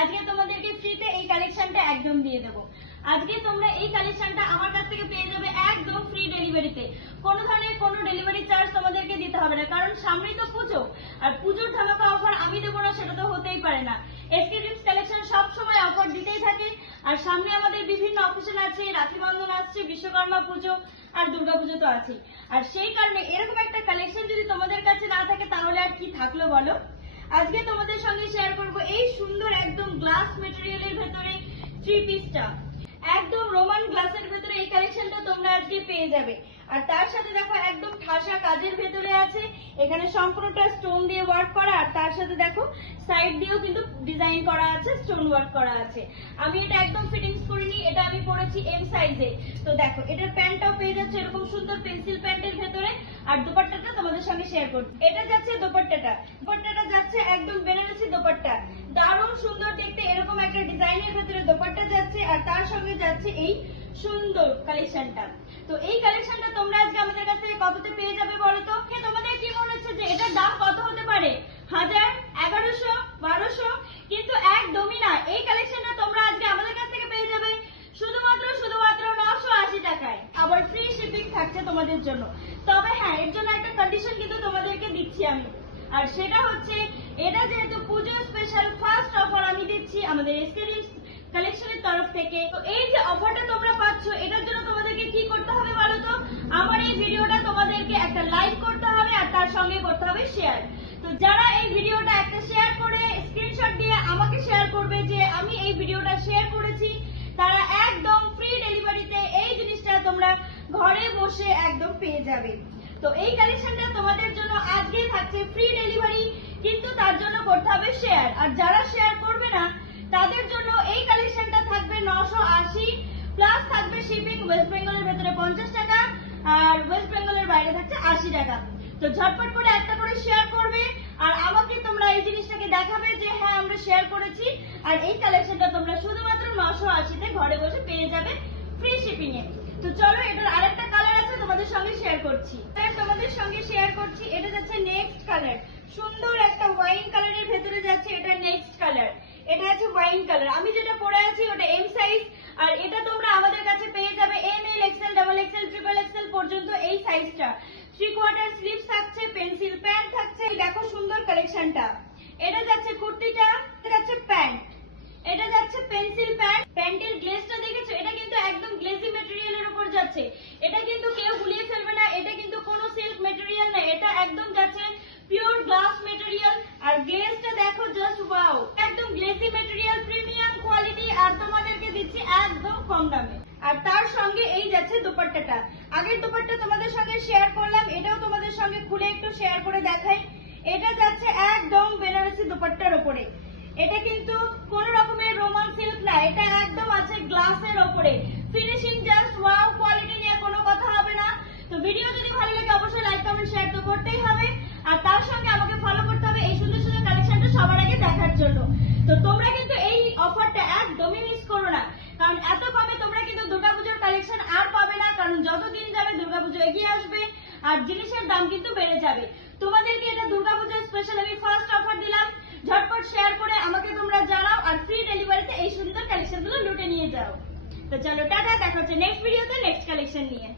আজকে তোমাদেরকে ফ্রিতে এই কালেকশনটা একদম দিয়ে দেবো। আজকে তোমরা এই কালেকশনটা আমার কাছ থেকে পেয়ে যাবে একদম ফ্রি ডেলিভারিতে। কোনো ধরনের কোনো ডেলিভারি চার্জ তোমাদেরকে দিতে হবে না, কারণ সামনেই তো পুজো, আর পুজোর ধামাকা অফার আমি দেবো না সেটা তো হতেই পারে না। এসকে ড্রিমস কালেকশন সবসময় অফার দিতেই থাকে, আর সামনে আমাদের বিভিন্ন অকেশন আছে, রাখি বন্ধন আসছে, বিশ্বকর্মা পুজো আর দুর্গাপুজো তো আছে। আর সেই কারণে এরকম একটা কালেকশন যদি তোমাদের কাছে না থাকে তাহলে আর কি থাকলো বলো। আজকে তোমাদের সঙ্গে শেয়ার করব এই সুন্দর একদম গ্লাস মেটেরিয়ালের ভেতরে থ্রি পিসটা, একদম রোমান গ্লাসের ভেতরে এই কালেকশনটা তোমরা আজকে পেয়ে যাবে। আর তার সাথে দেখো একদম ঠাসা কাজের ভেতরে আছে, এখানে সম্পূর্ণটা স্টোন দিয়ে ওয়ার্ক করা, আর তার সাথে দেখো সাইড দিয়েও কিন্তু ডিজাইন করা আছে, স্টোন ওয়ার্ক করা আছে। আমি এটা একদম ফিটিংস করিনি, এটা আমি পরেছি এম সাইজে। তো দেখো এটার প্যান্টটাও পেয়ে যাচ্ছে এরকম সুন্দর পেন্সিল প্যান্টের ভেতরে, আর দুপাট্টাটা তোমাদের সঙ্গে শেয়ার করছি। এটা যাচ্ছে দোপাট্টাটা যাচ্ছে একদম বেনারসি দোপাট্টা, দারুণ সুন্দর দেখতে, এরকম একটা ডিজাইনের ভেতরে দোপাট্টা যাচ্ছে, আর তার সঙ্গে যাচ্ছে এই সুন্দর কালেকশনটা। তো এই কালেকশনটা তোমরা আজকে আমাদের কাছ থেকে কততে পেয়ে যাবে বলো তো? তোমাদের কি মনে হচ্ছে যে এটার দাম কত হতে পারে? 1000, 1100, 1200? কিন্তু একদমই না। এই কালেকশনটা তোমরা আজকে আমাদের কাছ থেকে পেয়ে যাবে শুধুমাত্র 980 টাকায়। আবার ফ্রি শিপিং থাকছে তোমাদের জন্য। তবে হ্যাঁ, এর জন্য একটা কন্ডিশন কিন্তু তোমাদেরকে দিচ্ছি আমি, আর সেটা হচ্ছে এটা যেহেতু পুজো স্পেশাল ফার্স্ট অফার আমি দিচ্ছি আমাদের এসকে ড্রিমস কালেকশনের তরফ থেকে। তো এই যে অফারটা তোমরা পাচ্ছ, এটার জন্য তোমাদেরকে কি করতে হবে বলো তো? আমার এই ভিডিওটা তোমাদেরকে একটা লাইক করতে হবে, আর তার সঙ্গে করতে হবে শেয়ার। তো যারা এই ভিডিওটা একটা শেয়ার করে স্ক্রিনশট দিয়ে আমাকে শেয়ার করবে যে আমি এই ভিডিওটা শেয়ার করেছি, তারা একদম ফ্রি ডেলিভারিতে এই জিনিসটা তোমরা ঘরে বসে একদম পেয়ে যাবে। তো এই কালেকশনটা তোমাদের জন্য আজকেই থাকছে ফ্রি ডেলিভারি, কিন্তু তার জন্য করতে হবে শেয়ার। আর যারা শেয়ার করবে না তাদের জন্য এই কালেকশনটা থাকবে 980, প্লাস থাকবে শিপিং ওয়েস্ট বেঙ্গলের ভেতরে 50 টাকা, আর ওয়েস্ট বেঙ্গলের বাইরে থাকছে 80 টাকা। তো ঝটপট করে একটা করে শেয়ার করবে, আর আমাকে তোমরা এই জিনিসটাকে দেখাবে যে হ্যাঁ আমরা শেয়ার করেছি, আর এই কালেকশনটা তোমরা শুধুমাত্র 980 তে ঘরে বসে পেয়ে যাবে ফ্রি শিপিং এ। তো চলো এটার আরেকটা কালার আছে তোমাদের সঙ্গে শেয়ার করছি। তোমাদের সঙ্গে শেয়ার করছি, এটা যাচ্ছে নেক্সট কালার, সুন্দর একটা ওয়াইন কালারের ভেতরে যাচ্ছে, এটা নেক্সট কালার। এটা আছে ওয়াইন কালার, আমি যেটা পরে আছি ওটা এম সাইজ, আর এটা তোমরা আমাদের কাছে পেয়ে যাবে M L, XL, double XL, triple XL পর্যন্ত এই সাইজটা। 3/4 স্লিভস থাকছে, পেন্সিল প্যান্ট থাকছে। দেখো সুন্দর কালেকশনটা। এটা যাচ্ছে কুর্তিটা, এটা যাচ্ছে প্যান্ট, এটা যাচ্ছে পেন্সিল প্যান্ট। প্যান্টের গ্লেজটা দেখেছো? এটা কিন্তু একদম গ্লেজি ম্যাটেরিয়ালের উপর যাচ্ছে, এটা কিন্তু কেউ গুলিয়ে ফেলবে না, এটা কিন্তু কোনো সিল্ক ম্যাটেরিয়াল না, এটা একদম যাচ্ছে পিওর গ্লাস ম্যাটেরিয়াল। আর গ্লেজটা দেখো জাস্ট ওয়াও, একদম গ্লেজি ম্যাটেরিয়াল, প্রিমিয়াম কোয়ালিটি, আর তোমাদেরকে দিচ্ছি একদম কম দামে। আর তার সঙ্গে এই যাচ্ছে দুপাট্টাটা, আগের দুপাট্টা তোমাদের সঙ্গে শেয়ার করলাম, এটাও তোমাদের সঙ্গে খুলে একটু শেয়ার করে দেখাই। এটা যাচ্ছে একদম বেনারসি দুপাট্টার উপরে, এটা কিন্তু কোন রকমের রোমান সিল্ক না, এটা একদম আছে গ্লাসের উপরে, ফিনিশিং জাস্ট ওয়াও, কোয়ালিটি নিয়ে কোনো কথা হবে না। তো ভিডিও যদি ভালো লাগে অবশ্যই লাইক কমেন্ট শেয়ার তো করতেই হবে, আর তার সঙ্গে আমাকে ফলো করতে হবে এই সুন্দর সুন্দর কালেকশনটা সবার আগে দেখার জন্য। তো তোমরা কিন্তু এই অফারটা একদমই মিস করো না, কারণ এত কমে তোমরা কিন্তু দুর্গাপুজোর কালেকশন আর পাবে না, কারণ যত দিন যাবে দুর্গাপুজো এগিয়ে আসবে আর জিনিসের দাম কিন্তু বেড়ে যাবে। তোমাদেরকে এটা দুর্গাপুজোর স্পেশাল আমি ফার্স্ট অফার দিলাম, ঝটপট শেয়ার করে আমাকে তোমরা জানাও, আর ফ্রি ডেলিভারিতে এই সুন্দর কালেকশনগুলো লুটে নিয়ে যাও। তো চলো টাটা, দেখা হচ্ছে নেক্সট ভিডিওতে নেক্সট কালেকশন নিয়ে।